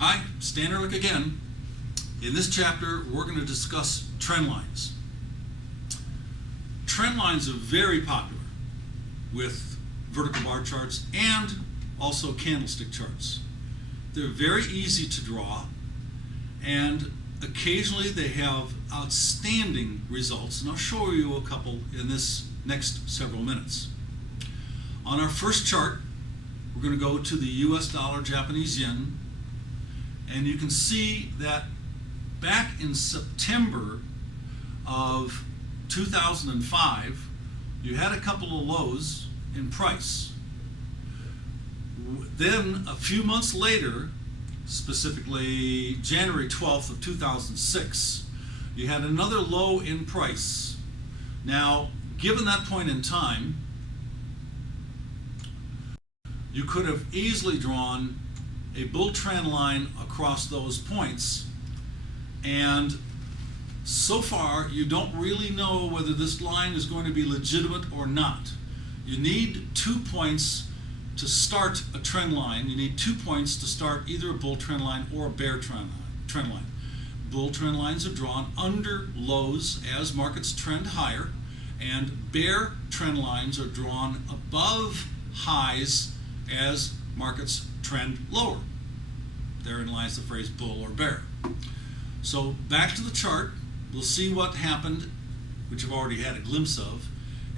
Hi, Stan Ehrlich again. In this chapter, we're going to discuss trend lines. Trend lines are very popular with vertical bar charts and also candlestick charts. They're very easy to draw, and occasionally they have outstanding results, and I'll show you a couple in this next several minutes. On our first chart, we're going to go to the US dollar Japanese yen, and you can see that back in September of 2005, you had a couple of lows in price. Then a few months later, specifically January 12th of 2006, you had another low in price. Now, given that point in time, you could have easily drawn a bull trend line across those points, and so far you don't really know whether this line is going to be legitimate or not. You need 2 points to start a trend line. You need 2 points to start either a bull trend line or a bear trend line. Bull trend lines are drawn under lows as markets trend higher, and bear trend lines are drawn above highs as markets trend lower. Therein lies the phrase bull or bear. So back to the chart, we'll see what happened, which I've already had a glimpse of.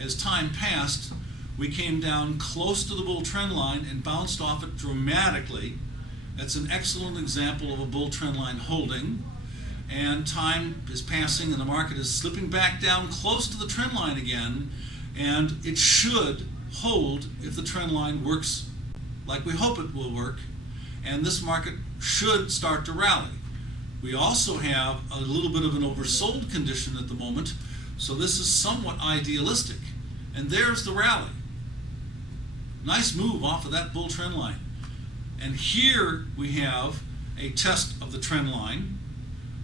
As time passed, we came down close to the bull trend line and bounced off it dramatically. That's an excellent example of a bull trend line holding. And time is passing and the market is slipping back down close to the trend line again, and it should hold if the trend line works like we hope it will work, and this market should start to rally. We also have a little bit of an oversold condition at the moment, so this is somewhat idealistic. And there's the rally. Nice move off of that bull trend line. And here we have a test of the trend line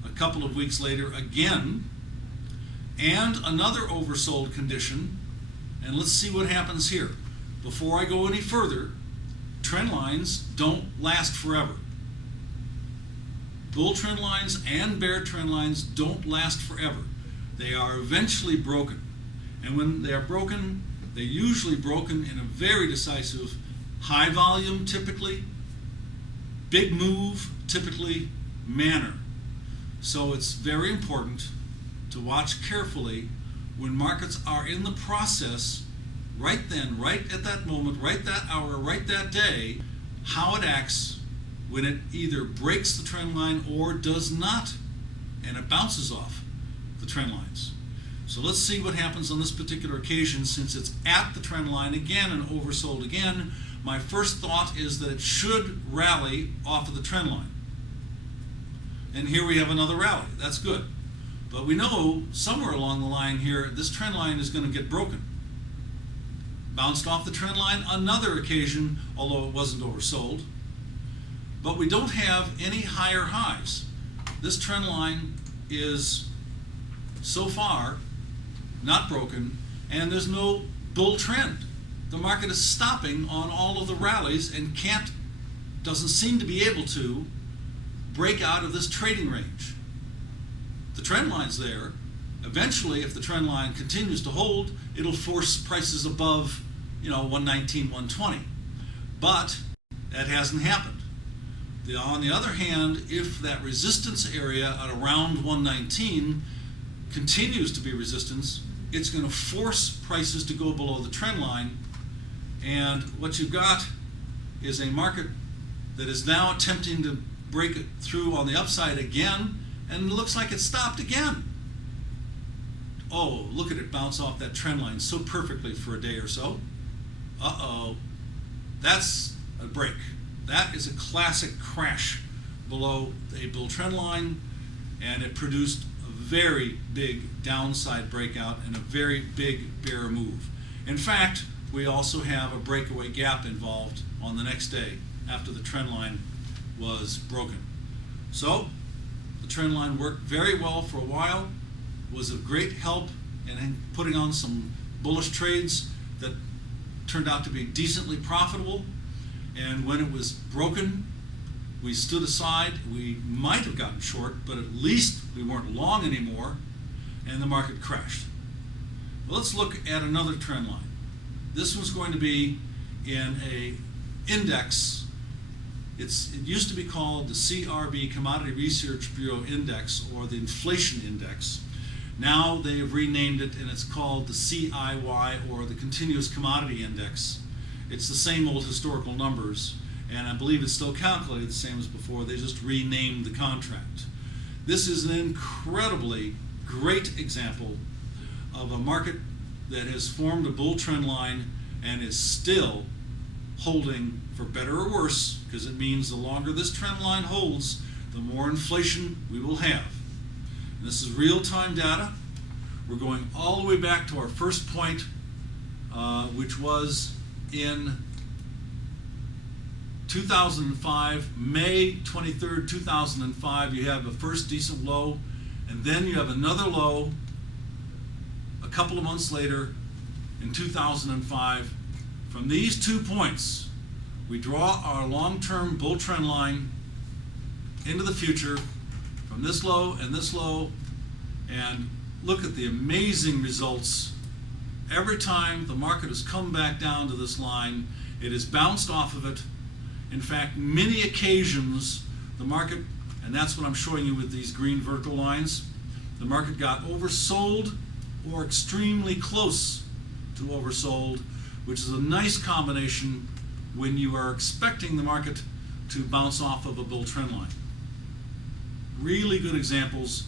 a couple of weeks later again, and another oversold condition. And let's see what happens here. Before I go any further, trend lines don't last forever. Bull trend lines and bear trend lines don't last forever. They are eventually broken. And when they are broken, they're usually broken in a very decisive high volume, typically, big move, typically, manner. So it's very important to watch carefully when markets are in the process, right then, right at that moment, right that hour, right that day, how it acts when it either breaks the trend line or does not, and it bounces off the trend lines. So let's see what happens on this particular occasion. Since it's at the trend line again and oversold again, my first thought is that it should rally off of the trend line. And here we have another rally. That's good. But we know somewhere along the line here, this trend line is going to get broken. Bounced off the trend line another occasion, although it wasn't oversold. But we don't have any higher highs. This trend line is so far not broken, and there's no bull trend. The market is stopping on all of the rallies and doesn't seem to be able to break out of this trading range. The trend line's there. Eventually, if the trend line continues to hold, it'll force prices above, 119, 120. But that hasn't happened. On the other hand, if that resistance area at around 119 continues to be resistance, it's going to force prices to go below the trend line. And what you've got is a market that is now attempting to break it through on the upside again, and it looks like it stopped again. Oh, look at it bounce off that trend line so perfectly for a day or so. Uh-oh, that's a break. That is a classic crash below a bull trend line, and it produced a very big downside breakout and a very big bear move. In fact, we also have a breakaway gap involved on the next day after the trend line was broken. So the trend line worked very well for a while, was of great help in putting on some bullish trades that turned out to be decently profitable. And when it was broken, we stood aside. We might have gotten short, but at least we weren't long anymore, and the market crashed. Well, let's look at another trend line. This one's going to be in a index. It used to be called the CRB, Commodity Research Bureau Index, or the Inflation Index. Now they have renamed it, and it's called the CIY, or the Continuous Commodity Index. It's the same old historical numbers, and I believe it's still calculated the same as before. They just renamed the contract. This is an incredibly great example of a market that has formed a bull trend line and is still holding, for better or worse, because it means the longer this trend line holds, the more inflation we will have. And this is real-time data. We're going all the way back to our first point, which was in 2005, May 23rd, 2005. You have a first decent low, and then you have another low a couple of months later in 2005. From these 2 points, we draw our long-term bull trend line into the future from this low, and look at the amazing results. Every time the market has come back down to this line, it has bounced off of it. In fact, many occasions the market, and that's what I'm showing you with these green vertical lines, the market got oversold or extremely close to oversold, which is a nice combination when you are expecting the market to bounce off of a bull trend line. Really good examples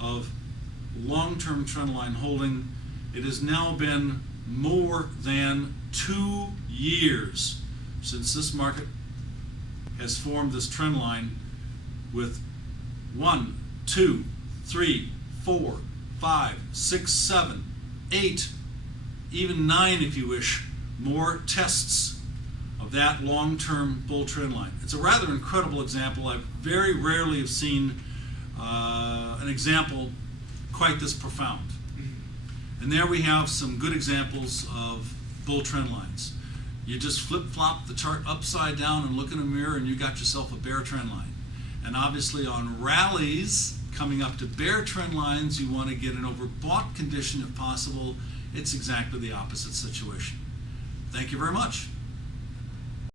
of long-term trend line holding. It has now been more than 2 years since this market has formed this trend line, with 1, 2, 3, 4, 5, 6, 7, 8, even 9 if you wish, more tests of that long-term bull trend line. It's a rather incredible example. I very rarely have seen an example quite this profound. And there we have some good examples of bull trend lines. You just flip-flop the chart upside down and look in a mirror, and you got yourself a bear trend line. And obviously on rallies coming up to bear trend lines, you want to get an overbought condition if possible. It's exactly the opposite situation. Thank you very much.